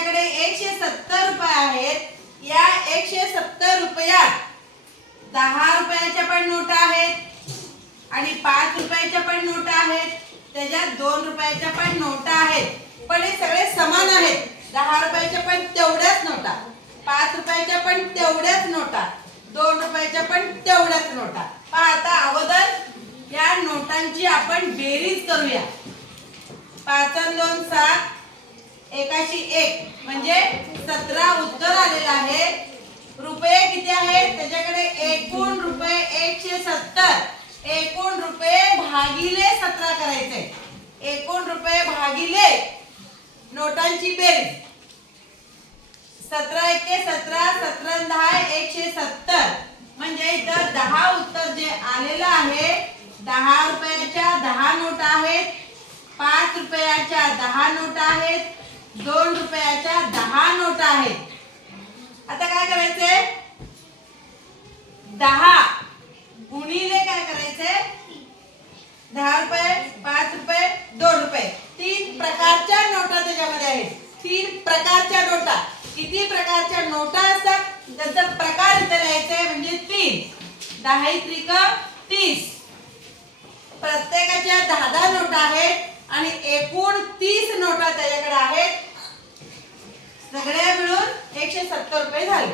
त्याच्याकडे 170 रुपये आहेत. या 170 रुपयात 10 रुपयाच्या पण नोटा आहेत आणि 5 रुपयाच्या पण नोटा आहेत. त्याच्यात 2 रुपयाच्या पण नोटा आहेत. पण हे सगळे समान आहेत. 10 रुपयाच्या पण तेवढ्याच नोटा, 5 रुपयाच्या पण तेवढ्याच नोटा, 2 रुपयाच्या पण तेवढ्याच नोटा. पहा आता अगोदर या नोटांची आपण बेरीज करूया. 5 आणि 2 7, एकाशी 1 म्हणजे 17 उत्तर आलेलं आहे. रुपये किती आहेत त्याच्याकडे? एकूण रुपये 170. एकूण रुपये भागिले 17 करायचे. एकूण रुपये भागिले नोटांची बेरीज. 17 एके 17, 17 10 170. म्हणजे इथं 10 उत्तर जे आलेलं आहे, 10 रुपयाच्या 10 नोटा आहेत, 5 रुपयाच्या 10 नोटा आहेत, 2 रुपयाच्या 10 नोटा आहेत. आता काय करायचंय? 10 गुणिले काय करायचंय? 10 रुपये, 5 रुपये, 2 रुपये. 3 प्रकारच्या नोटा त्याच्यामध्ये आहेत. 3 प्रकारच्या नोटा. किती प्रकारच्या नोटा असतात त्याचा प्रकार इथे लिहायचे म्हणजे 3. 10 त्रिक 30. प्रत्येकाच्या 10 नोटा आहेत आणि एकूण 30 नोटा त्याच्याकडे आहेत. सगळ्या मिळून 170 रुपये झाले.